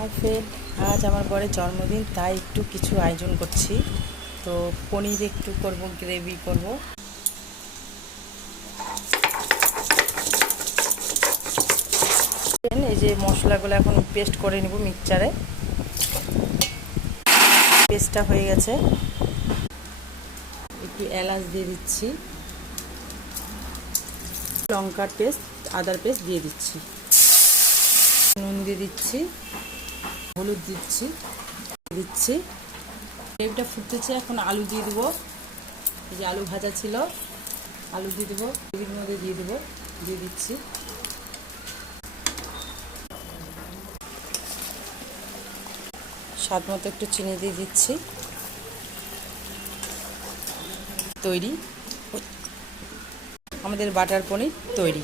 আর ফের আজ আমার বরের জন্মদিন, তাই একটু কিছু আয়োজন করছি। তো পনির একটু করব, গ্রেভি করব। এই যে মশলাগুলো এখন পেস্ট করে নেব মিক্সচারে। পেস্টটা হয়ে গেছে। একটু এলাচ দিয়ে দিচ্ছি, লঙ্কার পেস্ট, আদার পেস্ট দিয়ে দিচ্ছি, নুন দিয়ে দিচ্ছি, হলুদ দিচ্ছি। গ্রেভিটা ফুটতেছে, এখন আলু দিয়ে দেবো। এই যে আলু ভাজা ছিল, আলু দিয়ে দেবো, গ্রেভির মধ্যে দিয়ে দেবো, দিয়ে দিচ্ছি। স্বাদ মতো একটু চিনি দিয়ে দিচ্ছি। তৈরি আমাদের বাটার পনির তৈরি।